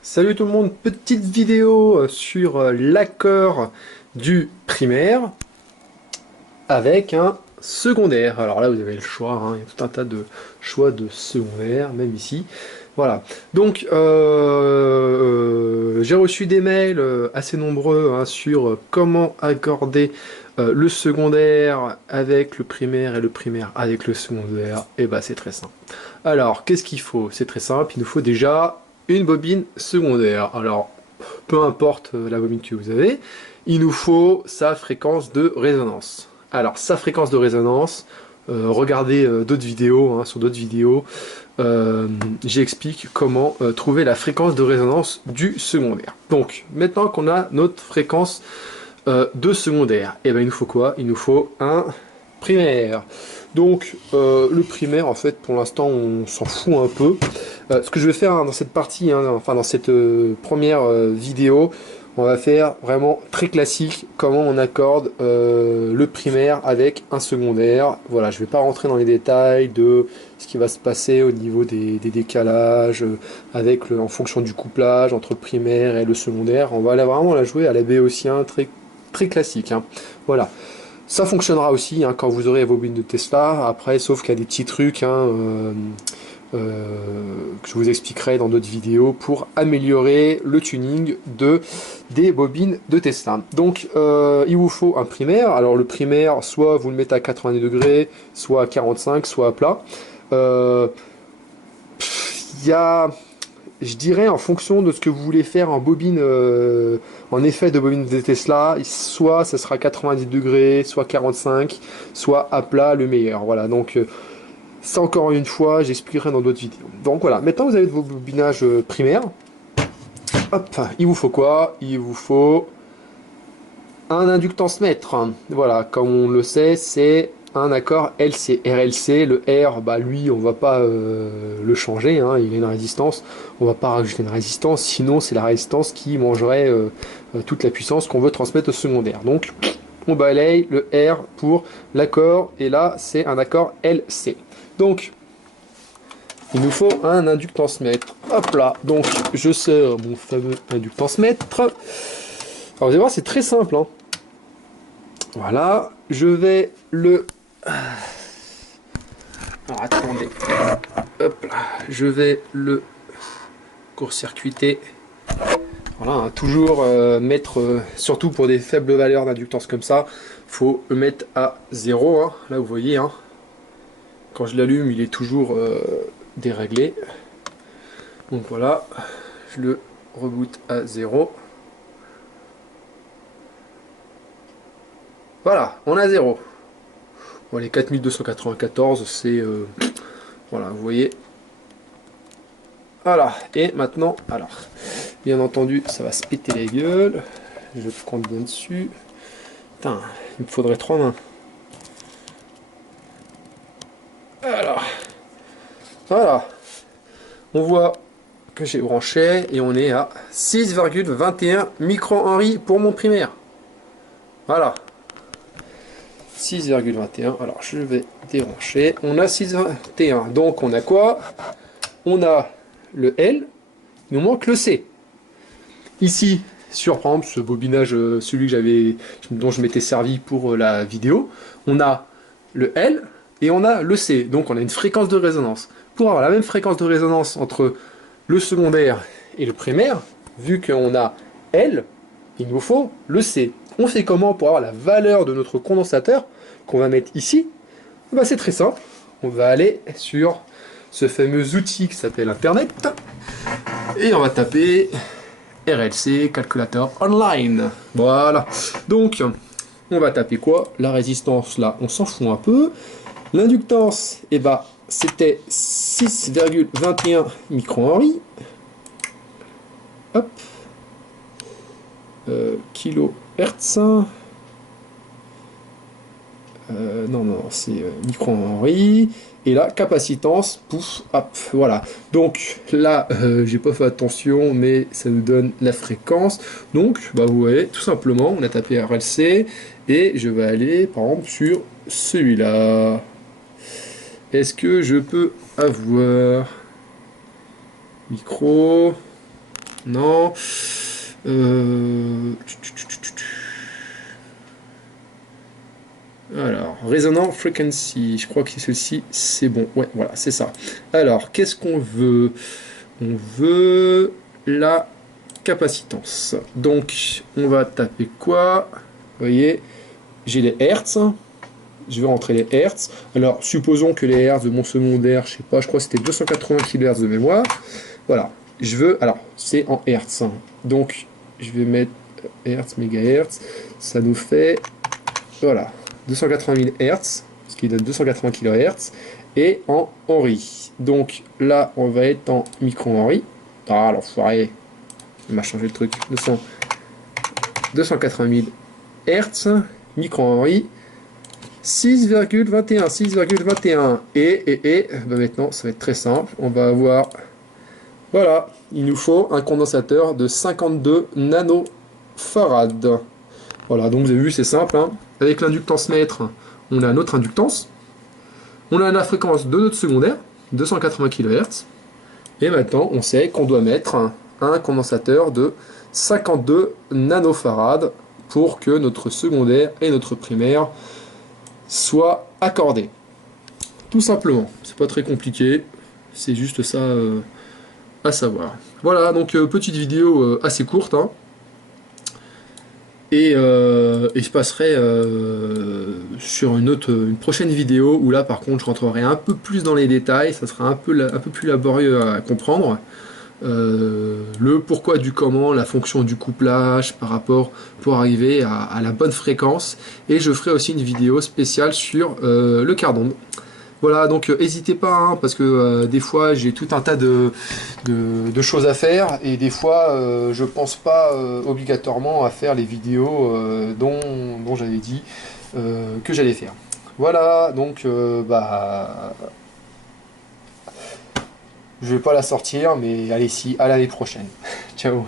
Salut tout le monde, petite vidéo sur l'accord du primaire avec un secondaire. Alors là vous avez le choix, hein, il y a tout un tas de choix de secondaire, même ici. Voilà, donc j'ai reçu des mails assez nombreux hein, sur comment accorder le secondaire avec le primaire et le primaire avec le secondaire. Et bah c'est très simple. Alors qu'est-ce qu'il faut? C'est très simple, il nous faut déjà une bobine secondaire. Alors peu importe la bobine que vous avez, il nous faut sa fréquence de résonance. Alors sa fréquence de résonance, regardez d'autres vidéos, hein, sur d'autres vidéos, j'explique comment trouver la fréquence de résonance du secondaire. Donc, maintenant qu'on a notre fréquence de secondaire, et ben il nous faut quoi? Il nous faut un primaire. Donc, le primaire, en fait, pour l'instant, on s'en fout un peu. Ce que je vais faire hein, dans cette partie, hein, enfin dans cette première vidéo, on va faire vraiment très classique comment on accorde le primaire avec un secondaire. Voilà, je vais pas rentrer dans les détails de ce qui va se passer au niveau des décalages, en fonction du couplage entre le primaire et le secondaire. On va aller vraiment la jouer à la béotien, très, très classique. Hein. Voilà. Ça fonctionnera aussi hein, quand vous aurez vos bobines de Tesla. Après, sauf qu'il y a des petits trucs hein, que je vous expliquerai dans d'autres vidéos pour améliorer le tuning des bobines de Tesla. Donc, il vous faut un primaire. Alors, le primaire, soit vous le mettez à 90 degrés, soit à 45, soit à plat. Euh, Il y a, je dirais, en fonction de ce que vous voulez faire en bobine, en effet de bobine de Tesla, soit ça sera 90 degrés, soit 45, soit à plat le meilleur. Voilà, donc ça encore une fois, j'expliquerai dans d'autres vidéos. Donc voilà, maintenant vous avez vos bobinages primaires. Hop, il vous faut quoi? Il vous faut un inductance mètre. Voilà, comme on le sait, c'est un accord LC. RLC, le R, bah lui, on va pas le changer, hein, il a une résistance. On va pas rajouter une résistance, sinon c'est la résistance qui mangerait toute la puissance qu'on veut transmettre au secondaire. Donc, on balaye le R pour l'accord, et là, c'est un accord LC. Donc, il nous faut un inductance mètre. Hop là, donc je sors mon fameux inductance mètre. Alors, vous allez voir, c'est très simple, hein. Voilà, je vais le... Alors attendez, hop là, je vais le court-circuiter. Voilà, hein, toujours mettre, surtout pour des faibles valeurs d'inductance comme ça, faut le mettre à 0. Hein. Là vous voyez, hein, quand je l'allume, il est toujours déréglé. Donc voilà, je le reboot à 0. Voilà, on a 0. Bon, les 4294, c'est... voilà, vous voyez. Voilà, et maintenant, alors, bien entendu, ça va se péter la gueule. Je vais prendre bien dessus. Putain, il me faudrait 3 mains. Alors, voilà. On voit que j'ai branché et on est à 6,21 micro-henry pour mon primaire. Voilà. 6,21. Alors, je vais débrancher. On a 6,21. Donc, on a quoi? On a le L. Il nous manque le C. Ici, sur par exemple ce bobinage, celui que dont je m'étais servi pour la vidéo, on a le L et on a le C. Donc on a une fréquence de résonance. Pour avoir la même fréquence de résonance entre le secondaire et le primaire, vu qu'on a L, il nous faut le C. On fait comment pour avoir la valeur de notre condensateur qu'on va mettre ici? Ben, c'est très simple. On va aller sur ce fameux outil qui s'appelle Internet et on va taper RLC, calculateur online. Voilà. Donc, on va taper quoi? La résistance, là, on s'en fout un peu. L'inductance, eh ben, c'était 6,21 micro-henry. Hop. Kilohertz. Non, c'est micro-henry. Et là, capacitance, pouf, hop, voilà. Donc là, j'ai pas fait attention, mais ça nous donne la fréquence. Donc, bah vous voyez, tout simplement, on a tapé RLC, et je vais aller, par exemple, sur celui-là. Est-ce que je peux avoir micro? Non. Alors, Resonant Frequency, je crois que c'est celle-ci, c'est bon. Ouais, voilà, c'est ça. Alors, qu'est-ce qu'on veut? On veut la capacitance. Donc, on va taper quoi? Vous voyez, j'ai les Hertz. Je vais rentrer les Hertz. Alors, supposons que les Hertz de mon secondaire, je sais pas, je crois que c'était 280 kHz de mémoire. Voilà. Je veux, alors, c'est en Hertz. Donc, je vais mettre Hertz, mégahertz. Ça nous fait, voilà, 280 000 Hertz, ce qui donne 280 kHz. Et en Henry. Donc, là, on va être en micro-Henry. Ah, l'enfoiré. Il m'a changé le truc. 280 000 Hertz, micro-Henry. 6,21, 6,21. Et ben maintenant, ça va être très simple. On va avoir, voilà, il nous faut un condensateur de 52 nanofarad. Voilà, donc vous avez vu, c'est simple. Hein. Avec l'inductance mètre, on a notre inductance. On a la fréquence de notre secondaire, 280 kHz. Et maintenant, on sait qu'on doit mettre un condensateur de 52 nanofarad pour que notre secondaire et notre primaire soient accordés. Tout simplement. C'est pas très compliqué. C'est juste ça à savoir. Voilà, donc petite vidéo assez courte. Hein. Et je passerai sur une prochaine vidéo où là par contre je rentrerai un peu plus dans les détails, ça sera un peu plus laborieux à comprendre. Le pourquoi du comment, la fonction du couplage par rapport pour arriver à la bonne fréquence. Et je ferai aussi une vidéo spéciale sur le quart d'onde. Voilà, donc n'hésitez pas, hein, parce que des fois j'ai tout un tas de choses à faire, et des fois je pense pas obligatoirement à faire les vidéos dont j'avais dit que j'allais faire. Voilà, donc bah je vais pas la sortir, mais allez, si, à l'année prochaine. Ciao.